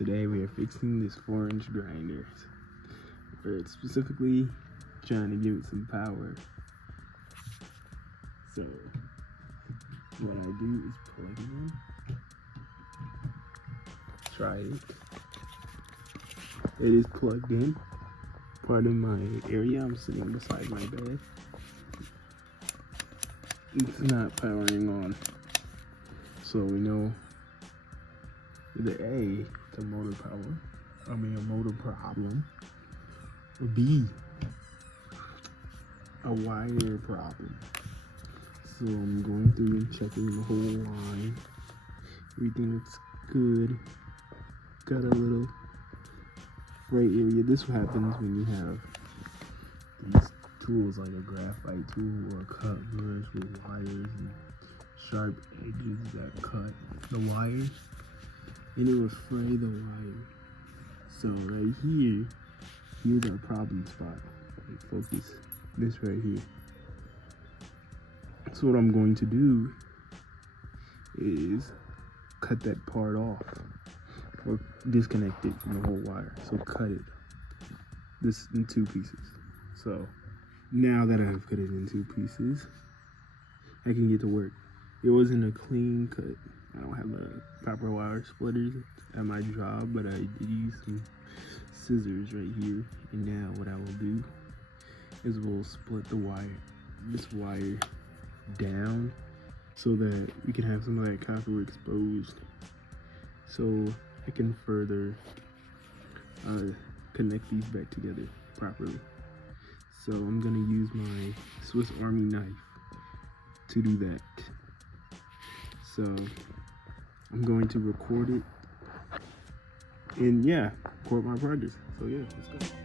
today we are fixing this 4-inch grinder. We're specifically trying to give it some power. So what I do is plug it in, try it. It is plugged in. Pardon my area, I'm sitting beside my bed. It's not powering on. So we know either A, it's a motor a motor problem, or B, a wire problem. So I'm going through and checking the whole line. Everything looks good. Got a little gray area. This happens when you have these tools like a graphite tool or a cut brush with wires and sharp edges that cut the wire, and it will fray the wire. So right here, here's our problem spot. Focus this right here. So what I'm going to do is cut that part off or disconnect it from the whole wire. So cut it this in 2 pieces. So now that I've cut it in 2 pieces, I can get to work. It wasn't a clean cut. I don't have the proper wire splitters at my job, but I did use some scissors right here. And now what I will do is we'll split the wire, this wire down, so that we can have some of that copper exposed, so I can further connect these back together properly. So I'm gonna use my Swiss Army knife to do that. So I'm going to record it and record my progress. So let's go.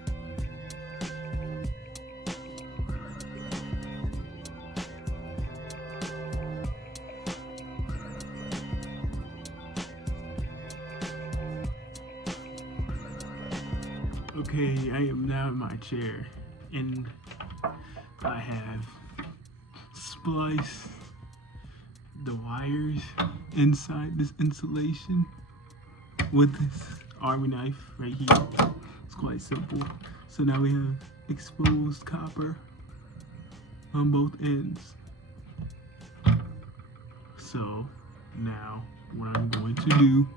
Okay, I am now in my chair and I have spliced the wires inside this insulation with this Army knife right here. It's quite simple. So now we have exposed copper on both ends. So now what I'm going to do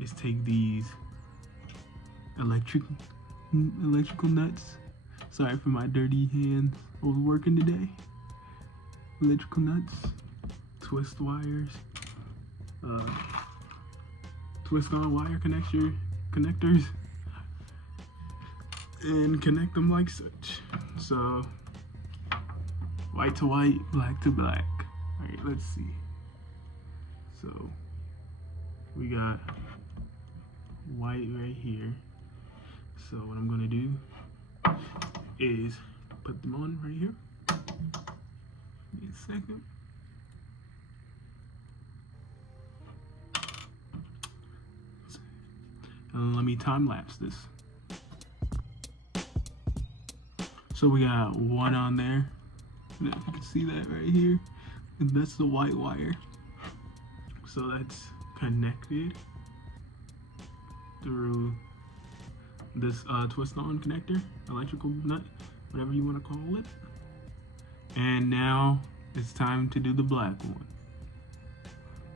is take these electrical nuts. Sorry for my dirty hands. I was working today. Electrical nuts, twist wires, twist on wire connectors, and connect them like such. So white to white, black to black. All right, let's see. So we got white right here. So what I'm gonna do is put them on right here. Give me a second. And let me time lapse this. So we got one on there. If you can see that right here, and that's the white wire. So that's connected through this twist-on connector, electrical nut, whatever you want to call it. And now it's time to do the black one.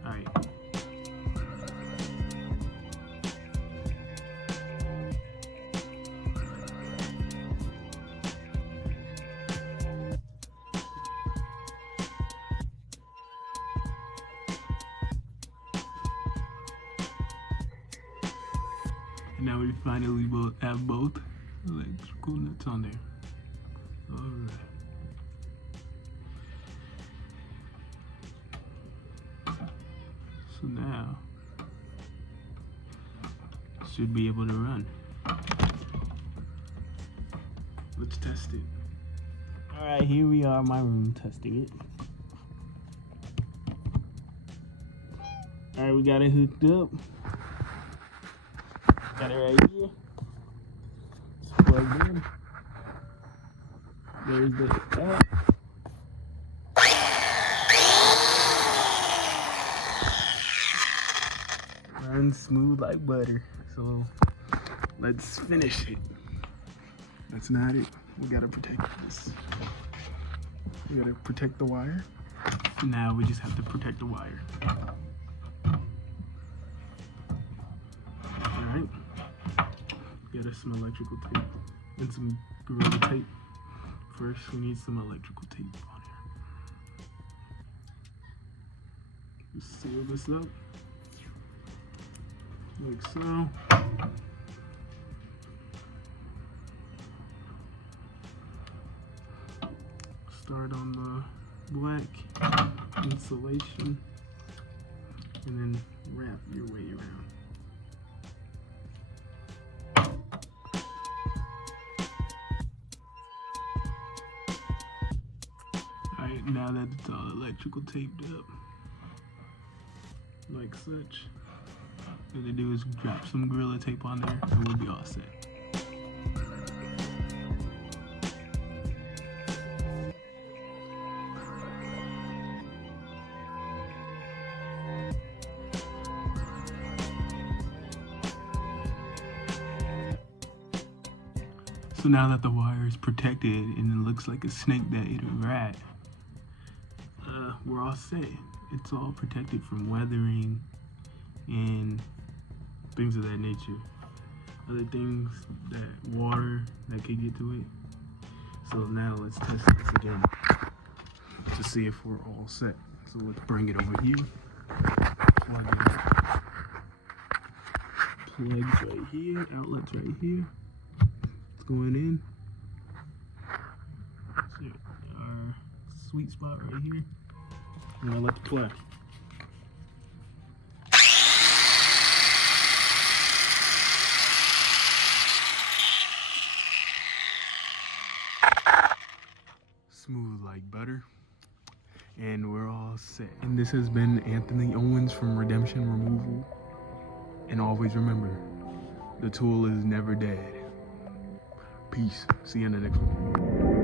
All right. Now we finally will have both electrical nuts on there. All right. So now should be able to run. Let's test it. All right, here we are in my room testing it. All right, we got it hooked up. Got it right here. It's plugged in. There's the app. and smooth like butter. So let's finish it. That's not it. We gotta protect this. We gotta protect the wire. Now we just have to protect the wire. Alright. Get us some electrical tape and some Gorilla Tape. First, we need some electrical tape on here. Just seal this up. Like so. Start on the black insulation and then wrap your way around. Alright, now that it's all electrical taped up, like such, what they do is drop some Gorilla Tape on there and we'll be all set. So now that the wire is protected and it looks like a snake that ate a rat, we're all set. It's all protected from weathering and things of that nature. Other things that water that could get to it. So now let's test this again to see if we're all set. So let's bring it over here. Plugs right here, outlets right here. It's going in. So our sweet spot right here. Now let's play. Smooth like butter. And we're all set. And this has been Anthony Owens from Redemption Removal. And always remember, the tool is never dead. Peace. See you in the next one.